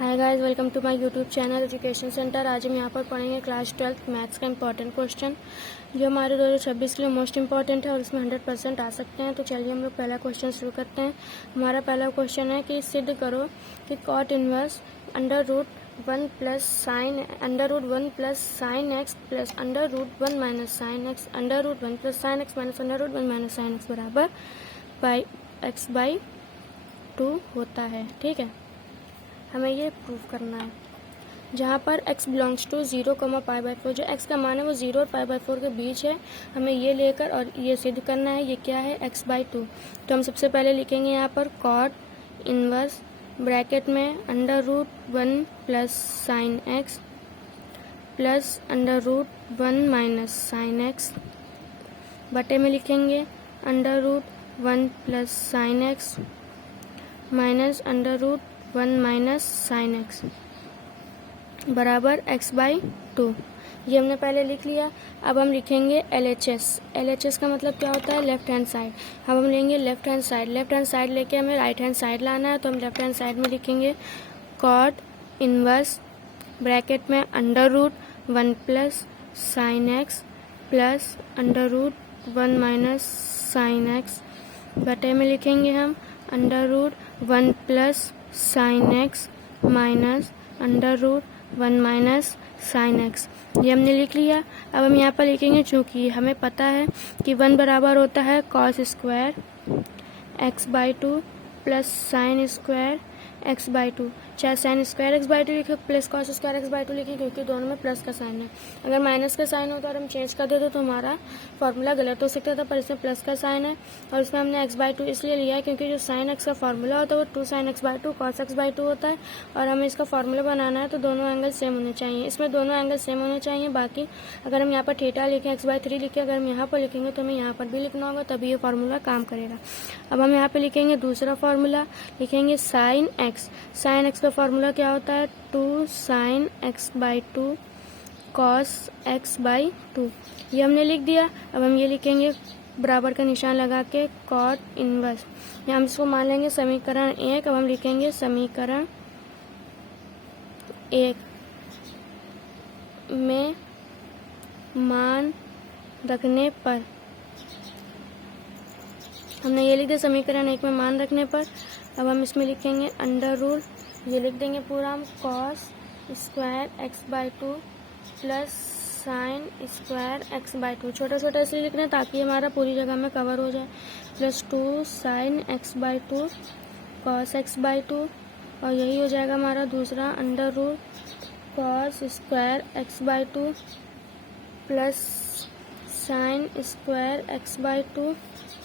Hi guys, welcome to my YouTube channel education centre. आज हम यहाँ पर पढ़ेंगे क्लास 12 मैथ्स का इंपॉर्टेंट क्वेश्चन जो हमारे 2026 के लिए मोस्ट इंपॉर्टेंट है और इसमें 100% आ सकते हैं। तो चलिए हम लोग पहला क्वेश्चन शुरू करते हैं। हमारा पहला क्वेश्चन है कि सिद्ध करो कि cot inverse under root 1 plus sine x plus under root 1 minus sine x under root 1 plus sine x minus under root 1 minus sine x बराबर x/2 होता है। ठीक है, हमें ये प्रूव करना है। जहाँ पर x बिलोंग्स टू 0, π/4, जो x का मान है वो 0 और π/4 के बीच है, हमें ये लेकर और ये सिद्ध करना है। ये क्या है? x/2। तो हम सबसे पहले लिखेंगे यहाँ पर कॉट इनवर्स ब्रैकेट में under root 1 plus sine x plus under root 1 minus sine x बटे में लिखेंगे under root 1 plus sine x minus under root 1 minus sine x बराबर x/2। ये हमने पहले लिख लिया। अब हम लिखेंगे LHS का मतलब क्या होता है? Left hand side. अब हम लेंगे लेफ्ट हैंड साइड लेके हमें राइट हैंड साइड लाना है। तो हम लेफ्ट हैंड साइड में लिखेंगे कॉट इनवर्स ब्रैकेट में under root 1 plus sine x plus under root 1 minus sine x बटे में लिखेंगे हम under root 1 plus sine x minus under root 1 minus sine x. ये हमने लिख लिया। अब हम यहाँ पर लिखेंगे, चूँकि हमें पता है कि 1 बराबर होता है cos square x/2 plus sine square x/2। चाहे साइन स्क्वायर x/2 लिखे प्लस कॉस स्क्वायर x/2 लिखे, क्योंकि दोनों में प्लस का साइन है। अगर माइनस का साइन होता और हम चेंज कर देते तो हमारा फॉर्मूला गलत हो सकता था, पर इसमें प्लस का साइन है और इसमें हमने x/2 इसलिए लिया है क्योंकि जो साइन x का फॉर्मूला होता है वो 2 sin x/2 cos x/2 होता है और हमें इसका फॉर्मूला बनाना है तो दोनों एंगल सेम होने चाहिए। इसमें दोनों एंगल सेम होने चाहिए। बाकी अगर हम यहाँ पर थीटा लिखें x/3 लिखें, अगर हम यहाँ पर लिखेंगे तो हमें यहाँ पर भी लिखना होगा, तभी ये फॉर्मूला काम करेगा। अब हम यहाँ पर लिखेंगे दूसरा फॉर्मूला, लिखेंगे साइन एक्स का फॉर्मूला क्या होता है? 2 sin x/2 cos x/2। ये हमने लिख दिया। अब हम ये लिखेंगे बराबर का निशान लगा के कॉट इनवर्स, यहाँ हम इसको मान लेंगे समीकरण 1। अब हम लिखेंगे समीकरण 1 में मान रखने पर, हमने ये लिख दिया समीकरण 1 में मान रखने पर। अब हम इसमें लिखेंगे अंडर रूट, ये लिख देंगे पूरा हम cos square x/2 plus sine square x/2। छोटा छोटा इसलिए लिखना है ताकि हमारा पूरी जगह में कवर हो जाए, plus 2 sin x/2 cos x/2 और यही हो जाएगा हमारा दूसरा under root cos square x/2 plus sine square x/2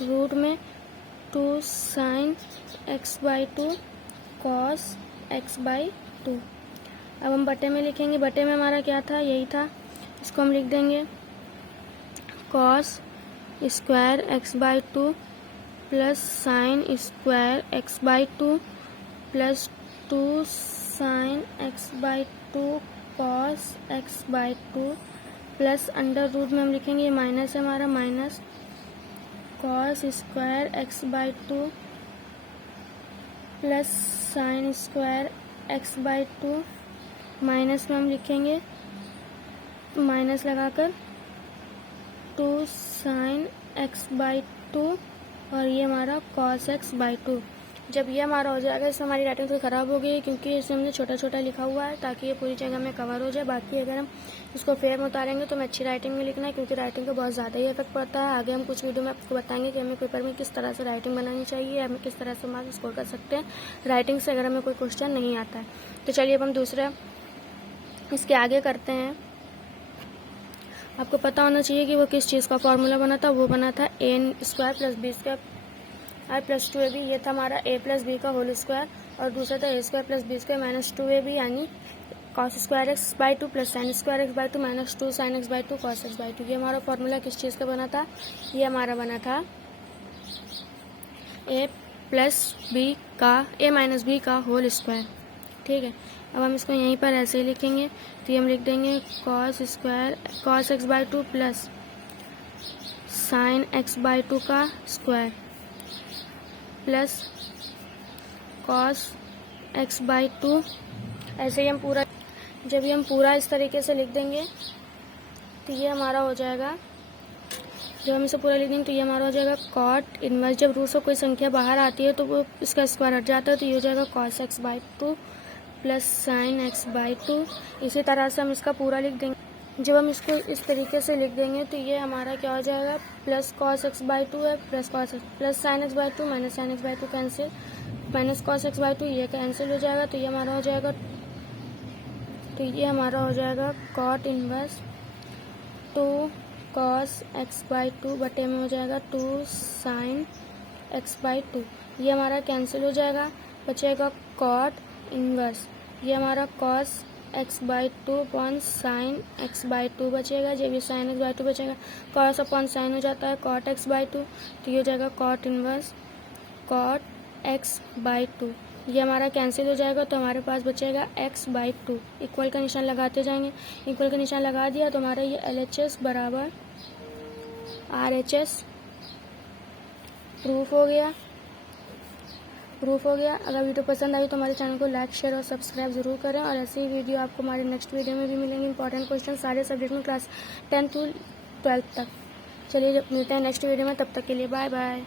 root में 2 sin x/2 cos x/2। अब हम बटे में लिखेंगे, बटे में हमारा क्या था? यही था। इसको हम लिख देंगे cos square x/2 plus sine square x/2 plus 2 sin x/2 cos x/2 plus under root में हम लिखेंगे, ये माइनस है हमारा, minus cos square x/2 plus sine square x/2 minus में हम लिखेंगे माइनस लगाकर 2 sin x/2 और ये हमारा cos x/2। जब ये हमारा हो जाएगा, इसमें हमारी राइटिंग थोड़ी ख़राब हो गई है क्योंकि इसमें हमने छोटा छोटा लिखा हुआ है ताकि ये पूरी जगह में कवर हो जाए। बाकी अगर हम इसको फेयर में उतारेंगे तो हमें अच्छी राइटिंग में लिखना है, क्योंकि राइटिंग का बहुत ज़्यादा ही इफेक्ट पड़ता है। आगे हम कुछ वीडियो में आपको बताएंगे कि हमें पेपर में किस तरह से राइटिंग बनानी चाहिए, हमें किस तरह से मार्क्स स्कोर कर सकते हैं राइटिंग से अगर हमें कोई क्वेश्चन नहीं आता है। तो चलिए अब हम दूसरा इसके आगे करते हैं। आपको पता होना चाहिए कि वो किस चीज़ का फॉर्मूला बना था। वो बना था a² plus b² plus 2ab। ये था हमारा a प्लस बी का होल स्क्वायर और दूसरा था a² plus b² minus 2ab, यानी cos square x/2 plus sine square x/2 minus 2 sin x/2 cos x/2। ये हमारा फॉर्मूला किस चीज़ का बना था? ये हमारा बना था a माइनस बी का होल स्क्वायर। ठीक है, अब हम इसको यहीं पर ऐसे ही लिखेंगे। तो ये हम लिख देंगे cos x/2 plus sign x/2 का स्क्वायर प्लस cos x/2 ऐसे ही हम पूरा, जब भी हम पूरा इस तरीके से लिख देंगे तो ये हमारा हो जाएगा, जब हम इसे पूरा लिख देंगे तो ये हमारा हो जाएगा कॉट इनवर्स। जब रूट से कोई संख्या बाहर आती है तो वो इसका स्क्वायर हट जाता है, तो ये हो जाएगा cos x by 2 plus sine x by 2। इसी तरह से हम इसका पूरा लिख देंगे। जब हम इसको इस तरीके से लिख देंगे तो ये हमारा क्या हो जाएगा, प्लस कॉस एक्स बाई 2 है, plus sine x by 2 minus sine x by 2 cancel, minus cos x by 2 ये कैंसिल हो जाएगा, तो ये हमारा हो जाएगा cot inverse 2 cos x by 2 बटे में हो जाएगा 2 साइन एक्स बाई 2। ये हमारा कैंसिल हो जाएगा, बचेगा कॉट इनवर्स, ये हमारा cos x by 2 upon sine x by 2 बचेगा। जब ये साइन एक्स बाई 2 बचेगा, कॉस अपॉन साइन हो जाता है कॉट एक्स बाई 2, तो ये हो जाएगा cot inverse cot x by 2। ये हमारा कैंसिल हो जाएगा, तो हमारे पास बचेगा x बाई 2। इक्वल का निशान लगाते जाएंगे, इक्वल का निशान लगा दिया तो हमारा ये LHS बराबर RHS प्रूफ हो गया। अगर वीडियो पसंद आई तो हमारे चैनल को लाइक शेयर और सब्सक्राइब जरूर करें, और ऐसे ही वीडियो आपको हमारे नेक्स्ट वीडियो में भी मिलेंगे। इंपॉर्टेंट क्वेश्चन सारे सब्जेक्ट में क्लास 10 to 12 तक। चलिए मिलते हैं नेक्स्ट वीडियो में, तब तक के लिए बाय बाय।